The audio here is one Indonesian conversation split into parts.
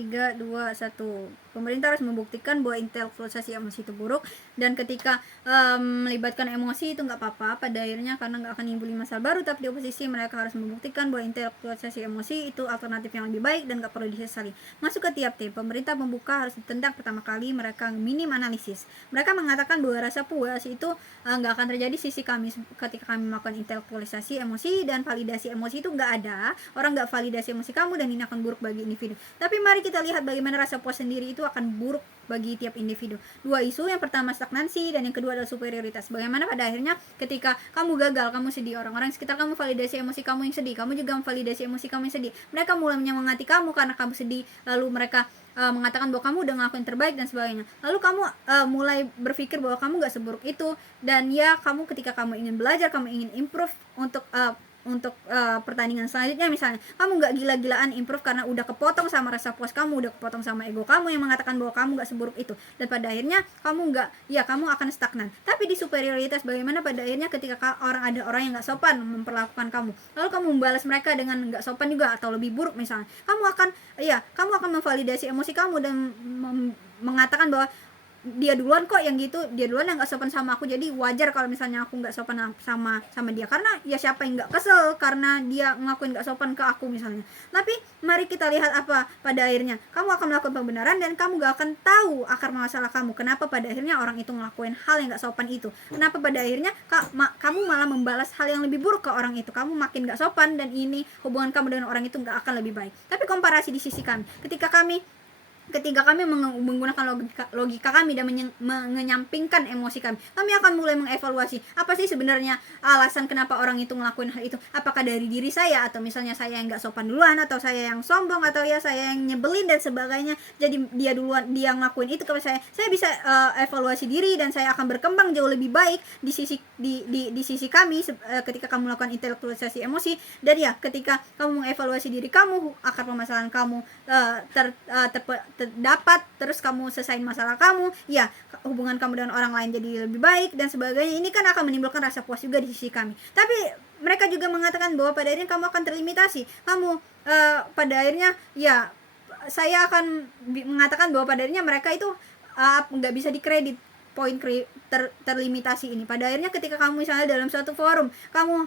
3, 2, 1. Pemerintah harus membuktikan bahwa intelektualisasi emosi itu buruk, dan ketika melibatkan emosi itu nggak apa-apa pada akhirnya, karena nggak akan nimbulin masalah baru. Tapi di oposisi mereka harus membuktikan bahwa intelektualisasi emosi itu alternatif yang lebih baik dan nggak perlu disesali. Masuk ke tiap tim, pemerintah membuka harus ditendang pertama kali, mereka minim analisis. Mereka mengatakan bahwa rasa puas itu nggak akan terjadi sisi kami ketika kami melakukan intelektualisasi emosi, dan validasi emosi itu nggak ada. Orang nggak validasi emosi kamu dan ini akan buruk bagi individu. Tapi mari kita lihat bagaimana rasa puas sendiri itu akan buruk bagi tiap individu. Dua isu, yang pertama stagnansi dan yang kedua adalah superioritas. Bagaimana pada akhirnya ketika kamu gagal, kamu sedih, orang-orang sekitar kamu validasi emosi kamu yang sedih, kamu juga memvalidasi emosi kamu yang sedih. Mereka mulai menyemangati kamu karena kamu sedih, lalu mereka mengatakan bahwa kamu udah ngelakuin terbaik dan sebagainya. Lalu kamu mulai berpikir bahwa kamu gak seburuk itu, dan ya kamu ketika kamu ingin belajar, kamu ingin improve untuk pertandingan selanjutnya misalnya, kamu nggak gila-gilaan improve karena udah kepotong sama rasa puas kamu, udah kepotong sama ego kamu yang mengatakan bahwa kamu nggak seburuk itu, dan pada akhirnya kamu akan stagnan. Tapi di superioritas, bagaimana pada akhirnya ketika ada orang yang nggak sopan memperlakukan kamu, lalu kamu membalas mereka dengan nggak sopan juga atau lebih buruk misalnya, kamu akan memvalidasi emosi kamu dan mengatakan bahwa dia duluan kok yang gitu, dia duluan yang nggak sopan sama aku, jadi wajar kalau misalnya aku nggak sopan sama dia, karena ya siapa yang nggak kesel karena dia ngakuin nggak sopan ke aku misalnya. Tapi mari kita lihat apa pada akhirnya, kamu akan melakukan pembenaran dan kamu nggak akan tahu akar masalah kamu, kenapa pada akhirnya orang itu ngelakuin hal yang nggak sopan itu, kenapa pada akhirnya kamu malah membalas hal yang lebih buruk ke orang itu, kamu makin nggak sopan, dan ini hubungan kamu dengan orang itu nggak akan lebih baik. Tapi komparasi di sisi kami, ketika kami menggunakan logika kami dan menyampingkan emosi kami akan mulai mengevaluasi apa sih sebenarnya alasan kenapa orang itu ngelakuin hal itu. Apakah dari diri saya, atau misalnya saya yang nggak sopan duluan, atau saya yang sombong, atau ya saya yang nyebelin dan sebagainya, jadi dia ngelakuin itu ke saya bisa evaluasi diri dan saya akan berkembang jauh lebih baik di sisi kami ketika kamu melakukan intelektualisasi emosi. Dan ya ketika kamu mengevaluasi diri kamu, akar permasalahan kamu dapat, terus kamu selesaiin masalah kamu, ya hubungan kamu dengan orang lain jadi lebih baik dan sebagainya. Ini kan akan menimbulkan rasa puas juga di sisi kami. Tapi mereka juga mengatakan bahwa pada akhirnya kamu akan terlimitasi, kamu pada akhirnya ya saya akan mengatakan bahwa pada akhirnya mereka itu nggak bisa dikredit poin terlimitasi ini. Pada akhirnya ketika kamu misalnya dalam suatu forum, kamu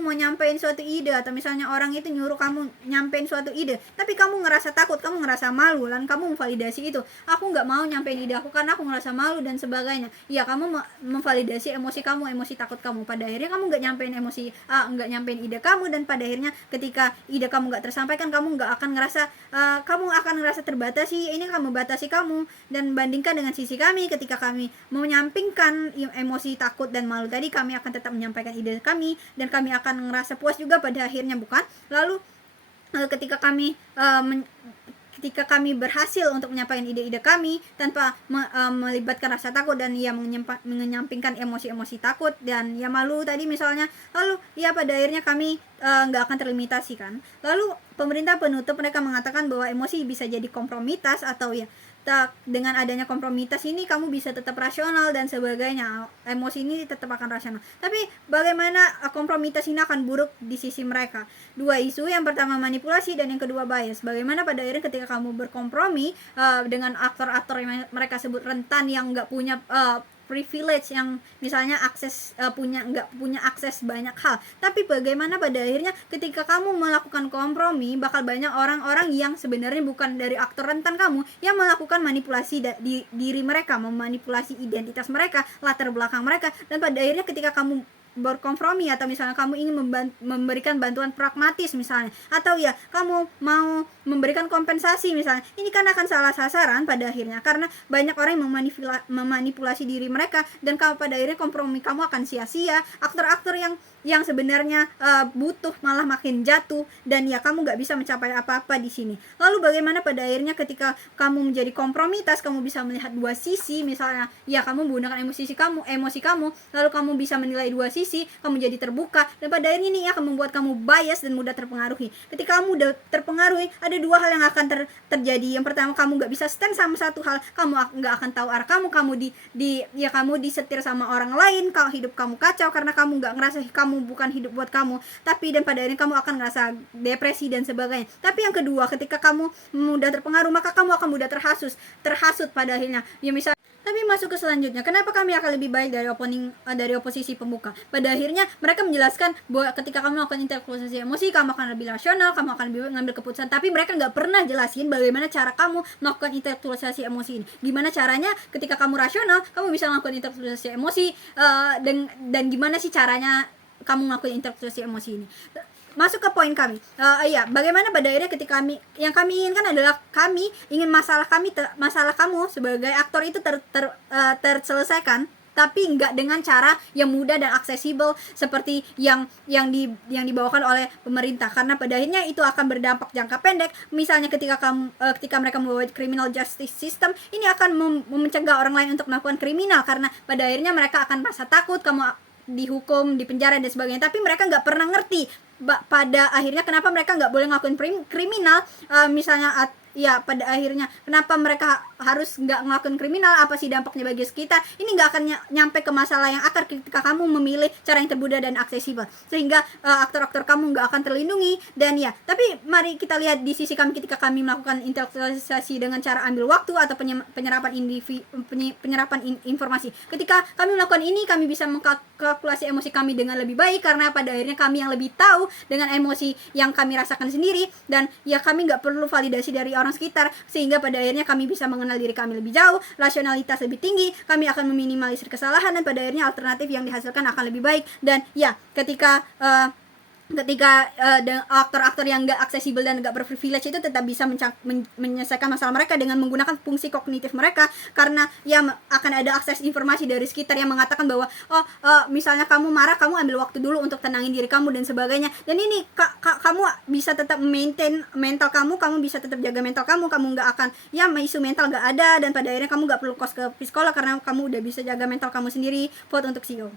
mau nyampein suatu ide, atau misalnya orang itu nyuruh kamu nyampein suatu ide, tapi kamu ngerasa takut, kamu ngerasa malu, dan kamu memvalidasi itu, aku nggak mau nyampein ide aku karena aku ngerasa malu dan sebagainya. Ya kamu memvalidasi emosi kamu, emosi takut kamu. Pada akhirnya kamu nggak nyampein ide kamu, dan pada akhirnya ketika ide kamu nggak tersampaikan, kamu akan ngerasa terbatasi. Ini akan membatasi kamu. Dan bandingkan dengan sisi kami, ketika kami menyampingkan emosi takut dan malu tadi, kami akan tetap menyampaikan ide kami dan kami akan ngerasa puas juga pada akhirnya, bukan? Lalu ketika kami berhasil untuk menyampaikan ide-ide kami tanpa melibatkan rasa takut dan menyampingkan emosi-emosi takut dan ya malu tadi misalnya, lalu ya pada akhirnya kami nggak akan terlimitasi kan. Lalu pemerintah penutup, mereka mengatakan bahwa emosi bisa jadi kompromitas, atau ya dengan adanya kompromitas ini kamu bisa tetap rasional dan sebagainya, emosi ini tetap akan rasional. Tapi bagaimana kompromitas ini akan buruk di sisi mereka? Dua isu, yang pertama manipulasi dan yang kedua bias. Bagaimana pada akhirnya ketika kamu berkompromi dengan aktor-aktor yang mereka sebut rentan, yang nggak punya privilege, yang misalnya nggak punya akses banyak hal. Tapi bagaimana pada akhirnya ketika kamu melakukan kompromi, bakal banyak orang-orang yang sebenarnya bukan dari aktor rentan kamu yang melakukan manipulasi di diri mereka, memanipulasi identitas mereka, latar belakang mereka. Dan pada akhirnya ketika kamu berkompromi, atau misalnya kamu ingin memberikan bantuan pragmatis misalnya, atau ya kamu mau memberikan kompensasi misalnya, ini kan akan salah sasaran pada akhirnya, karena banyak orang yang memanipulasi diri mereka, dan pada akhirnya kompromi kamu akan sia-sia. Aktor-aktor yang sebenarnya butuh malah makin jatuh, dan ya kamu nggak bisa mencapai apa-apa di sini. Lalu bagaimana pada akhirnya ketika kamu menjadi kompromitas, kamu bisa melihat dua sisi misalnya, ya kamu menggunakan emosi kamu, lalu kamu bisa menilai dua sisi, kamu jadi terbuka, dan pada akhirnya ini akan membuat kamu bias dan mudah terpengaruhi. Ketika kamu udah terpengaruhi, ada dua hal yang akan terjadi. Yang pertama, kamu nggak bisa stand sama satu hal, kamu nggak akan tahu arah kamu disetir sama orang lain, kalau hidup kamu kacau karena kamu nggak ngerasa kamu kamu bukan hidup buat kamu, tapi dan pada akhirnya kamu akan ngerasa depresi dan sebagainya. Tapi yang kedua, ketika kamu mudah terpengaruh, maka kamu akan mudah terhasut pada akhirnya. Ya misal, tapi masuk ke selanjutnya, kenapa kami akan lebih baik dari oposisi pembuka? Pada akhirnya mereka menjelaskan bahwa ketika kamu melakukan intelektualisasi emosi, kamu akan lebih rasional, kamu akan lebih ngambil keputusan. Tapi mereka nggak pernah jelasin bagaimana cara kamu melakukan intelektualisasi emosi ini. Gimana caranya ketika kamu rasional, kamu bisa melakukan intelektualisasi emosi, dan gimana sih caranya kamu melakukan intelektualisasi emosi ini. Masuk ke poin kami, bagaimana pada akhirnya ketika yang kami inginkan adalah kami ingin masalah kamu sebagai aktor itu terselesaikan, tapi nggak dengan cara yang mudah dan aksesibel seperti yang dibawakan oleh pemerintah, karena pada akhirnya itu akan berdampak jangka pendek. Misalnya ketika mereka membawa criminal justice system, ini akan mencegah orang lain untuk melakukan kriminal, karena pada akhirnya mereka akan merasa takut kamu dihukum, dipenjara dan sebagainya. Tapi mereka nggak pernah ngerti pada akhirnya kenapa mereka nggak boleh ngelakuin kriminal, misalnya pada akhirnya kenapa mereka harus nggak ngelakuin kriminal, apa sih dampaknya bagi sekitar. Ini nggak akan nyampe ke masalah yang akar ketika kamu memilih cara yang termudah dan aksesibel, sehingga aktor-aktor kamu nggak akan terlindungi. Dan tapi mari kita lihat di sisi kami ketika kami melakukan intelektualisasi dengan cara ambil waktu atau penyerapan informasi. Ketika kami melakukan ini, kami bisa mengkalkulasi emosi kami dengan lebih baik, karena pada akhirnya kami yang lebih tahu dengan emosi yang kami rasakan sendiri, dan kami nggak perlu validasi dari orang sekitar, sehingga pada akhirnya kami bisa mengenal diri kami lebih jauh, rasionalitas lebih tinggi, kami akan meminimalisir kesalahan, dan pada akhirnya alternatif yang dihasilkan akan lebih baik. Dan ketika aktor-aktor yang gak aksesibel dan gak berprivilege itu tetap bisa menyelesaikan masalah mereka dengan menggunakan fungsi kognitif mereka, karena akan ada akses informasi dari sekitar yang mengatakan bahwa misalnya kamu marah, kamu ambil waktu dulu untuk tenangin diri kamu dan sebagainya. Dan ini kamu bisa tetap maintain mental kamu bisa tetap jaga mental kamu gak akan isu mental gak ada, dan pada akhirnya kamu gak perlu kos ke psikolog karena kamu udah bisa jaga mental kamu sendiri. Vote untuk CEO.